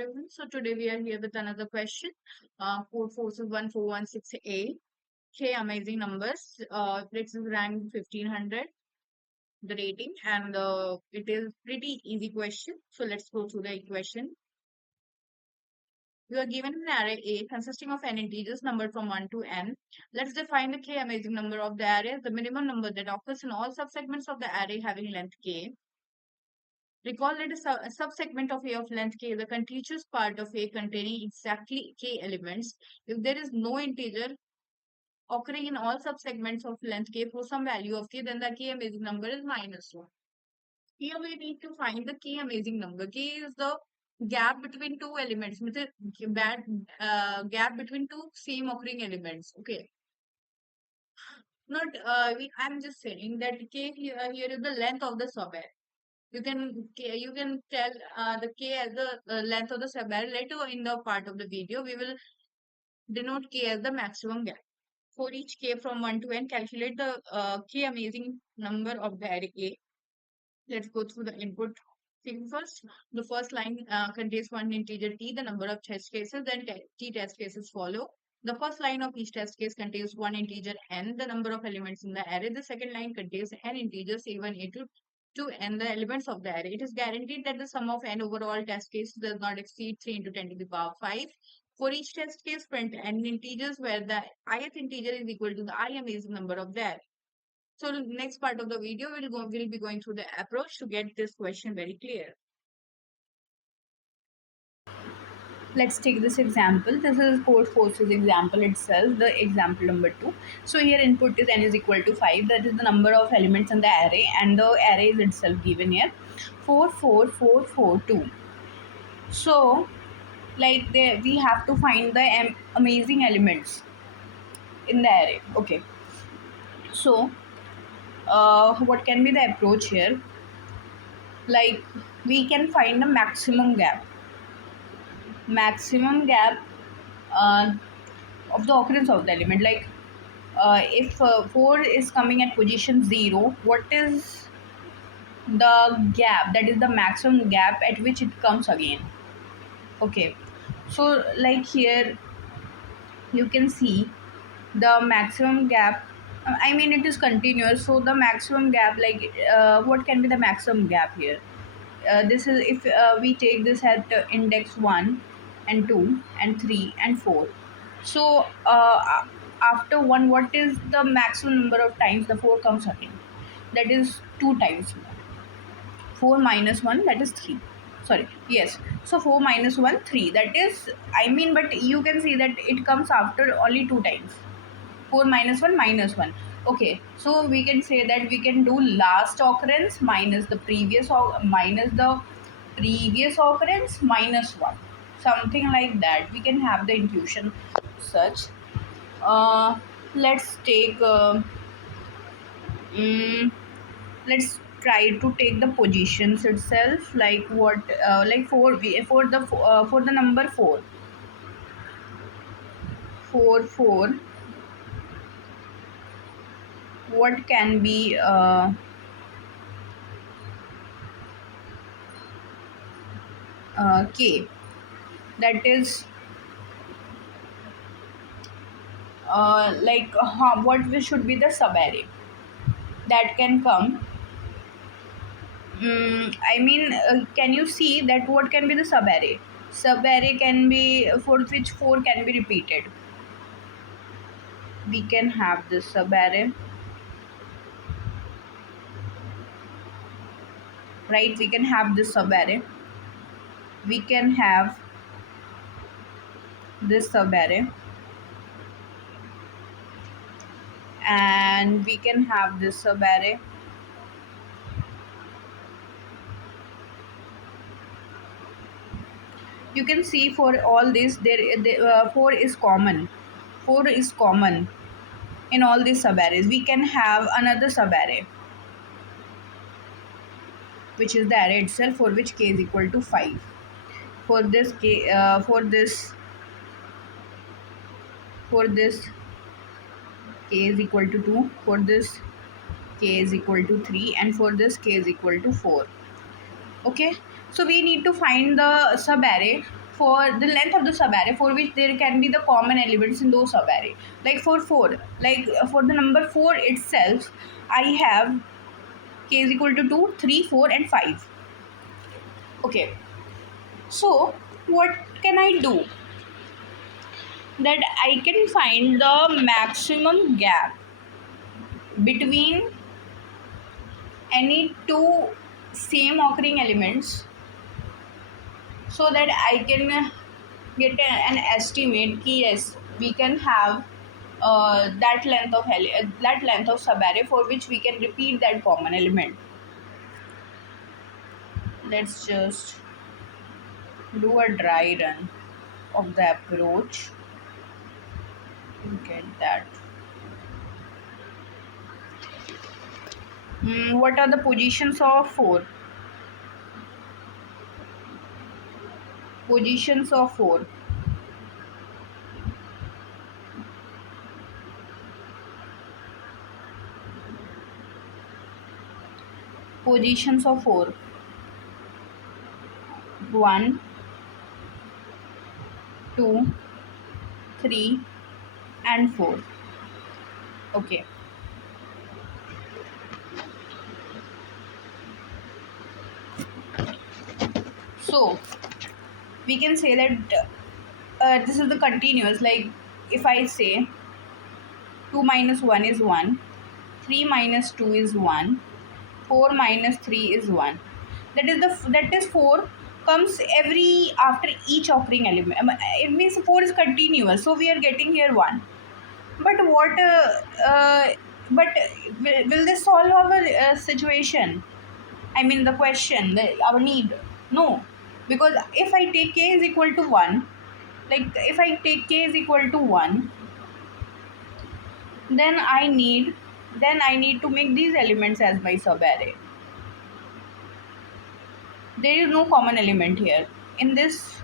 everyone. So today we are here with another question. Codeforces 1416A. K amazing numbers. It's ranked 1500, the rating, and it is pretty easy question. So let's go through the equation. You are given an array A consisting of n integers numbered from 1 to n. Let's define the K amazing number of the array as the minimum number that occurs in all subsegments of the array having length K. Recall that a subsegment of A of length K is a contiguous part of A containing exactly K elements. If there is no integer occurring in all subsegments of length K for some value of K, then the K amazing number is -1. Here we need to find the K amazing number. K is the gap between two elements, which is gap between two same occurring elements. Okay. Not I'm just saying that K here is the length of the subarray. You can tell the K as the length of the subarray. Later in the part of the video, we will denote K as the maximum gap. For each K from 1 to n, calculate the K amazing number of the array A. Let's go through the input thing first. The first line contains one integer t, the number of test cases, then t test cases follow. The first line of each test case contains one integer n, the number of elements in the array. The second line contains n integers a1, a2, to n, the elements of the array. It is guaranteed that the sum of n overall test cases does not exceed 3 into 10 to the power 5. For each test case, print n integers where the ith integer is equal to the I amazing number of the array. So the next part of the video, we'll be going through the approach to get this question very clear. Let's take this example. This is Codeforces example itself, the example number 2. So here input is n is equal to 5. That is the number of elements in the array, and the array is itself given here 4 4 4 4 2. So like we have to find the amazing elements in the array. Okay. So what can be the approach here? Like we can find the maximum gap uh, of the occurrence of the element. Like if 4 is coming at position 0, what is the gap, that is the maximum gap at which it comes again? Okay, so like here you can see the maximum gap. I mean it is continuous, so the maximum gap, like what can be the maximum gap here? This is if we take this at index 1 and 2 and 3 and 4. So after 1, what is the maximum number of times the 4 comes again? That is 2 times. 4 minus 1, that is 3. Sorry, yes. So 4 minus 1, 3. That is, I mean, but you can see that it comes after only 2 times. 4 minus 1 minus 1. Okay, so we can say that we can do last occurrence minus the previous occurrence minus 1. Something like that. We can have the intuition such. Let's take mm, let's try to take the positions itself, like what like for the number 4 4 4, what can be k, that is like what should be the subarray that can come. I mean, can you see that what can be the subarray? Subarray can be for which 4 can be repeated. We can have this subarray, right? We can have this subarray. We can have this subarray, and we can have this subarray. You can see for all this, 4 is common. 4 is common in all these subarrays. We can have another subarray, which is the array itself, for which k is equal to 5. For this k is equal to 2. For this k is equal to 3, and for this k is equal to 4. Okay, so we need to find the subarray for the length of the subarray for which there can be the common elements in those subarray. Like for 4, like for the number 4 itself, I have k is equal to 2, 3, 4 and 5. Okay, so what can I do? That I can find the maximum gap between any two same occurring elements, so that I can get an estimate ki yes, we can have that length of subarray for which we can repeat that common element. Let's just do a dry run of the approach to get that. What are the positions of 4? Positions of 4. Positions of 4. 1, 2, 3 and 4. Okay. So we can say that this is the continuous. Like if I say 2 minus 1 is 1, 3 minus 2 is 1, 4 minus 3 is 1. That is 4 comes every after each occurring element. It means 4 is continuous. So we are getting here 1. But what? But will this solve our situation? I mean the question, our need. No, because if I take k is equal to 1, like if I take k is equal to 1, then I need to make these elements as my subarray. There is no common element here in this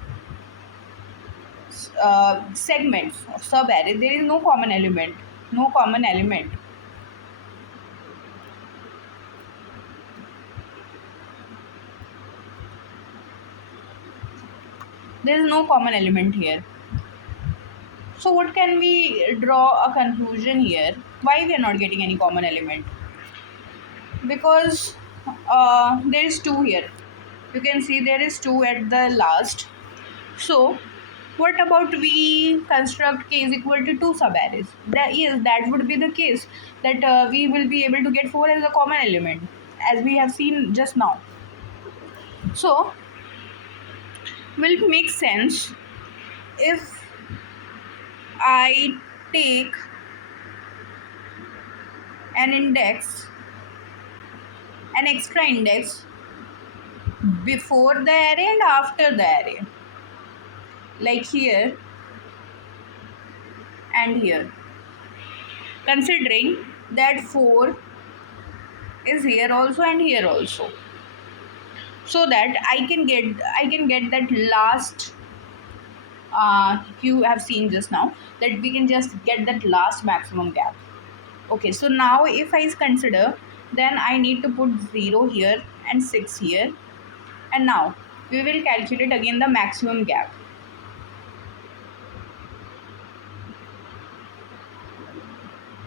segments of subarray. There is no common element. No common element. There is no common element here. So what can we draw a conclusion here? Why we are not getting any common element? Because there is 2 here. You can see there is 2 at the last. So what about we construct k is equal to 2 subarrays? That would be the case, that we will be able to get 4 as a common element, as we have seen just now. So will it make sense if I take an index, an extra index before the array and after the array, like here and here, considering that 4 is here also and here also, so that I can get that last you have seen just now, that we can just get that last maximum gap. Okay, so now if I consider, then I need to put 0 here and 6 here, and now we will calculate again the maximum gap.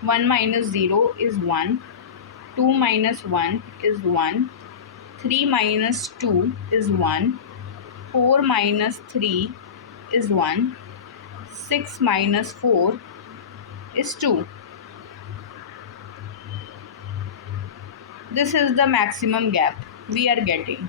One minus 0 is 1, 2 minus 1 is 1, 3 minus 2 is 1, 4 minus 3 is 1, 6 minus 4 is 2. This is the maximum gap we are getting.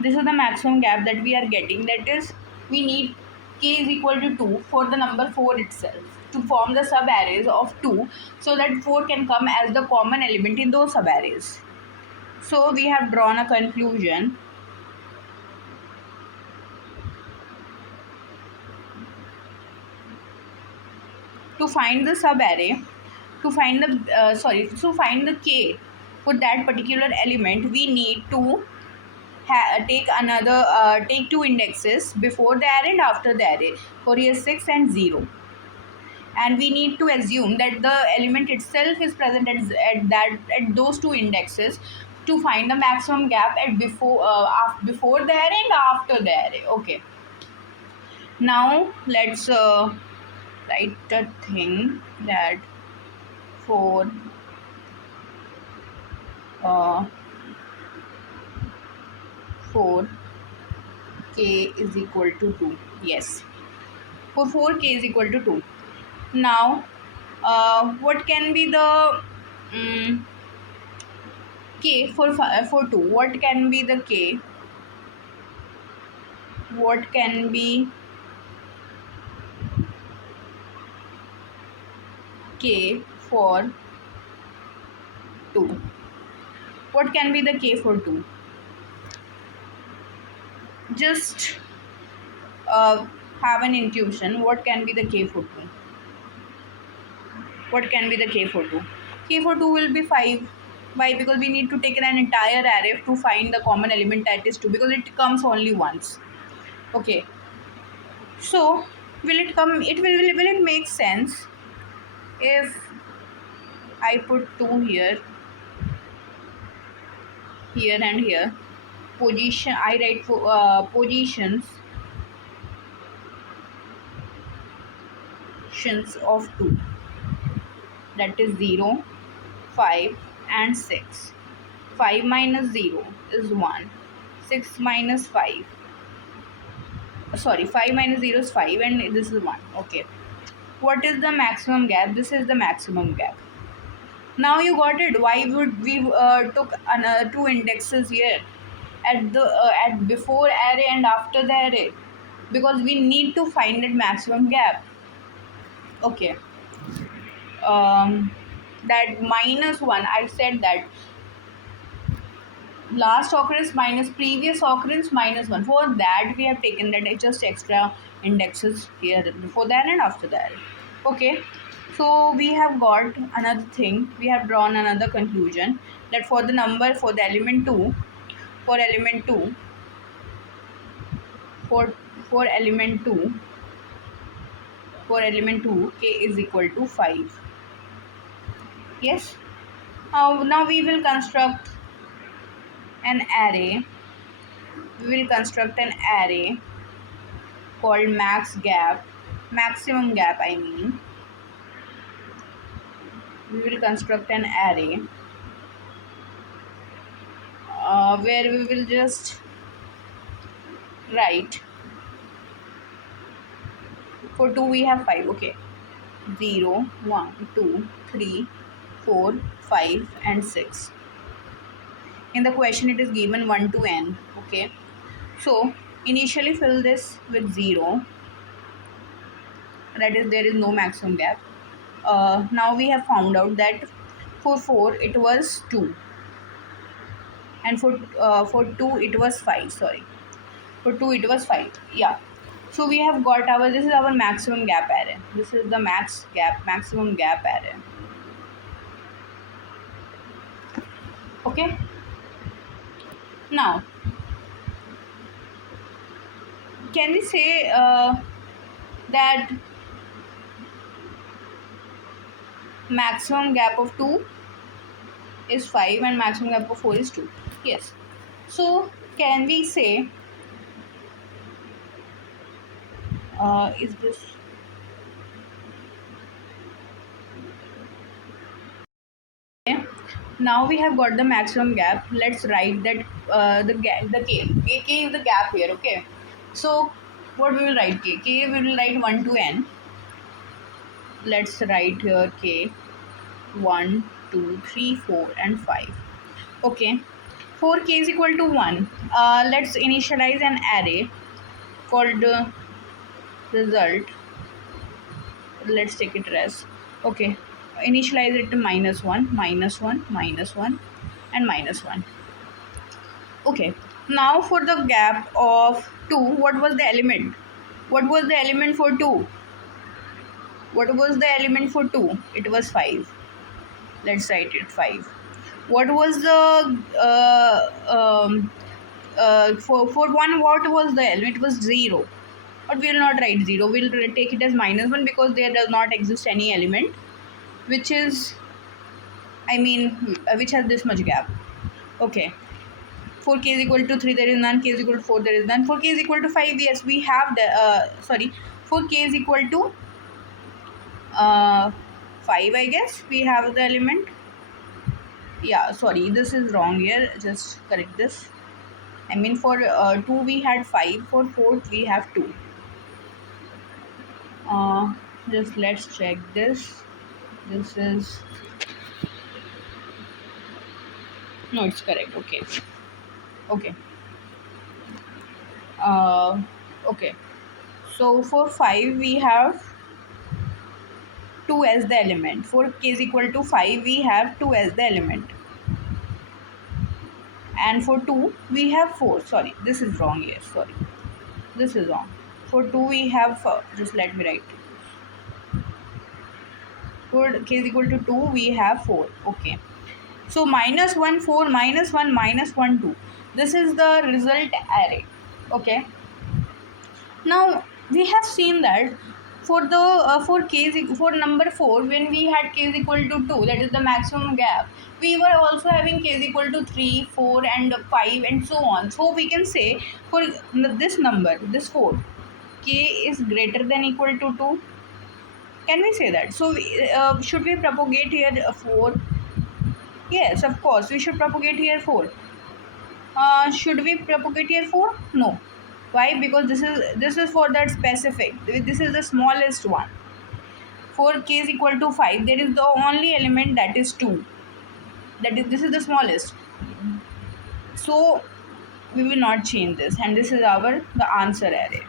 This is the maximum gap that we are getting. That is, we need k is equal to 2 for the number 4 itself to form the subarrays of 2, so that 4 can come as the common element in those subarrays. So we have drawn a conclusion. To find the subarray, to find the k for that particular element, we need to take two indexes before the array and after the array, for here 6 and 0, and we need to assume that the element itself is present at those two indexes to find the maximum gap at before the array and after the array. Okay, now let's write the thing that for uh, 4k is equal to 2. Yes, for 4k is equal to 2. Now what can be the k for 2? What can be the k? What can be k for 2? What can be the k for 2? Just have an intuition. What can be the k for 2? What can be the k for 2? K for 2 will be 5. Why? Because we need to take an entire array to find the common element, that is 2, because it comes only once. Okay, so will it come, will it make sense if I put 2 here, here and here? Position, I write for positions of 2, that is 0, 5 and 6. 5 minus 0 is 1. 6 minus 5, sorry, 5 minus 0 is 5 and this is 1. Okay, what is the maximum gap? This is the maximum gap. Now you got it. Why would we took another 2 indexes here at the at before array and after the array? Because we need to find that maximum gap. Okay, that minus 1, I said that last occurrence minus previous occurrence minus 1. For that we have taken that just extra indexes here before that and after that. Okay, so we have got another thing, we have drawn another conclusion, that for the number, for the element 2, for element 2, for element 2, for element 2, k is equal to 5. Yes, now we will construct an array, called maximum gap, I mean. We will construct an array where we will just write, for 2 we have 5. Okay, 0, 1, 2, 3, 4, 5 and 6. In the question it is given 1 to n. Okay, so initially fill this with 0, that is there is no maximum gap. Now we have found out that for 4 it was 2 and for 2 it was 5. Sorry, for 2 it was 5. Yeah, so we have got our, this is our maximum gap array. This is the maximum gap array. Okay, now can we say that maximum gap of 2 is 5 and maximum gap of 4 is 2? Yes, so can we say is this okay? Now we have got the maximum gap. Let's write that the k is the gap here. Okay, so what we will write? K we will write 1 to n. Let's write here k 1, 2, 3, 4 and 5. Okay, for k is equal to 1, let's initialize an array called result. Let's take it as, okay, initialize it to -1, -1, -1 and -1. Okay, now for the gap of 2, what was the element? What was the element for 2? What was the element for 2? It was 5. Let's write it 5. What was the for 1, what was the element? It was 0. But we will not write 0, we will take it as -1 because there does not exist any element which is, I mean, which has this much gap. Okay. For k is equal to 3 there is none, k is equal to 4 there is none. For k is equal to 5, yes, we have the sorry, for k is equal to uh, 5, I guess we have the element. Yeah, sorry, this is wrong here, just correct this. I mean, for 2 we had 5, for 4 we have 2. uh, just let's check this. This is, no, it's correct. Okay. Okay. uh, okay, so for 5 we have 2 as the element. For k is equal to 5 we have 2 as the element, and for 2 we have 4. Sorry, this is wrong here. Sorry, this is wrong. For 2 we have just let me write. For k is equal to 2 we have 4. Okay, so minus 1 4 minus 1 minus 1 2, this is the result array. Okay, now we have seen that for the for number 4, when we had k is equal to 2, that is the maximum gap, we were also having k is equal to 3 4 and 5 and so on. So we can say for this number, this 4, k is greater than equal to 2. Can we say that? So should we propagate here 4? Yes, of course we should propagate here 4. Should we propagate here 4? No. Why? Because this is for that specific. This is the smallest one. For k is equal to 5, there is the only element that is 2. That is, this is the smallest. So we will not change this, and this is our the answer array.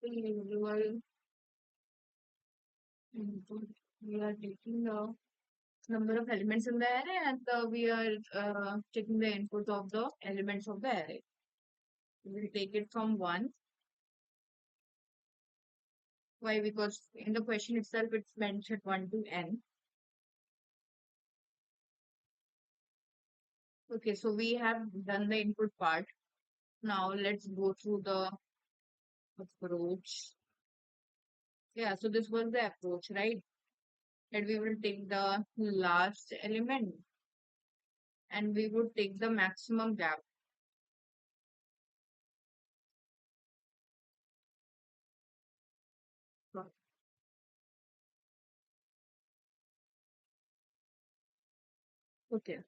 The usual input, we are taking the number of elements in the array, and we are taking the input of the elements of the array. We will take it from 1. Why? Because in the question itself it's mentioned 1 to n. Okay, so we have done the input part. Now let's go through the approach. Yeah, so this was the approach, right? That we will take the last element and we would take the maximum gap. Okay,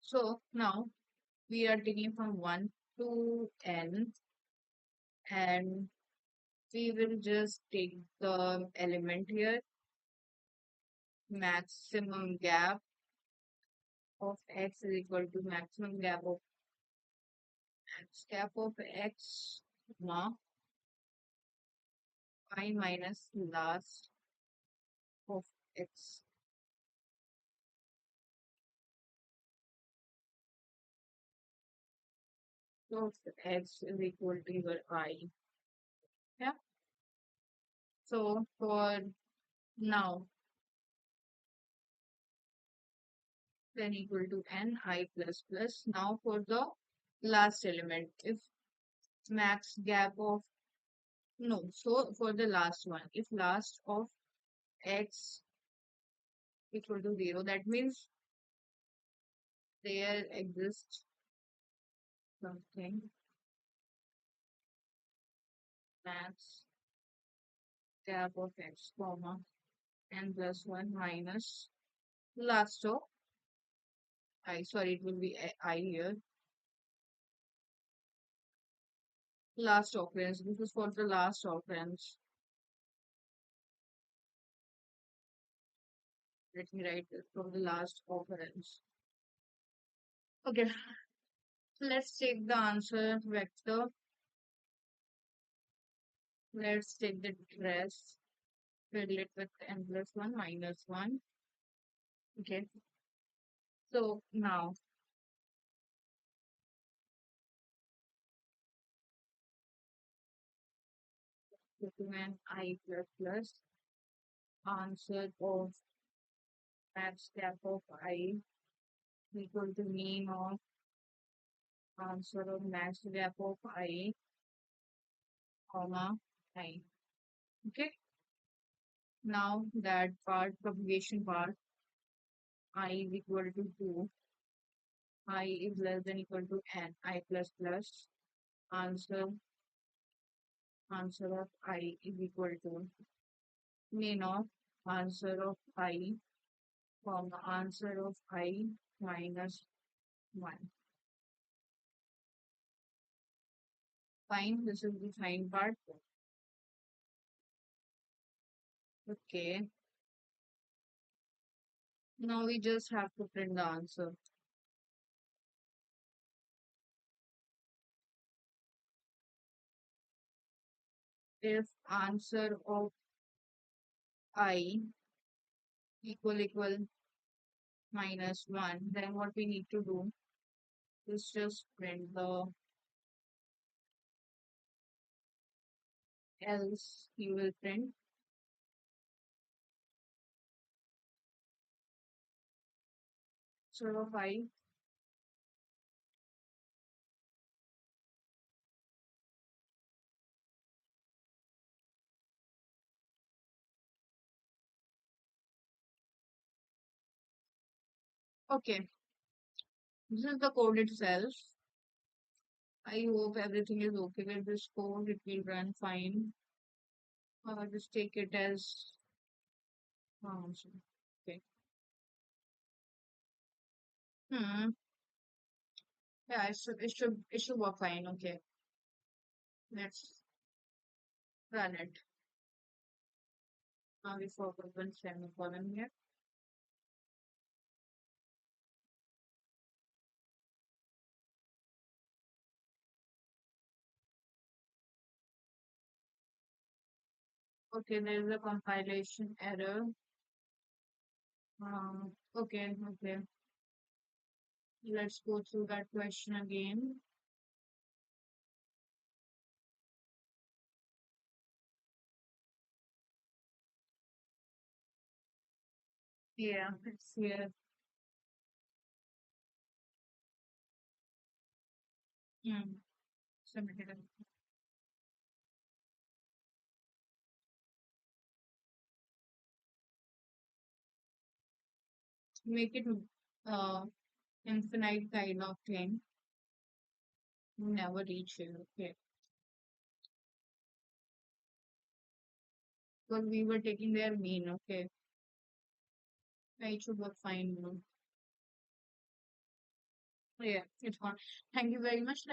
so now we are taking from 1 to n, and we will just take the element here, maximum gap of x is equal to maximum gap of x, comma, I minus last of x. So x is equal to your I. Yeah. So for now, then equal to n I plus plus. Now for the last element, if max gap of, no, so for the last one, if last of x equal to 0, that means there exists something max gap of x, comma, n plus 1 minus last of I. Sorry, it will be I here. Last occurrence. This is for the last occurrence. Let me write this for the last occurrence. Okay, let's take the answer vector. Let's take the trace, fill it with n plus 1 minus 1. Okay, So now, document I plus plus answer of match step of I equal to mean of answer of match step of I, comma I. Okay. Now that part, propagation part, I is equal to 2, I is less than equal to n, I plus plus, answer, answer of I is equal to mean of answer of I, comma answer of I minus 1. Fine, this is the fine part. Okay, now we just have to print the answer. If answer of I equal minus 1, then what we need to do is just print the else you will print sort of I. Okay, this is the code itself. I hope everything is okay with this code. It will run fine. Just take it as okay. Hmm. Yeah, it should work fine. Okay, let's run it. Now we forgot one semicolon here. Okay, there is a compilation error. Okay. Let's go through that question again. Yeah, it's here. Hmm. Submitted. Make it uh infinite kind of thing. Never reach it. Okay. Because we were taking their mean. Okay. It should work fine. Yeah, it's fine. Thank you very much. Let's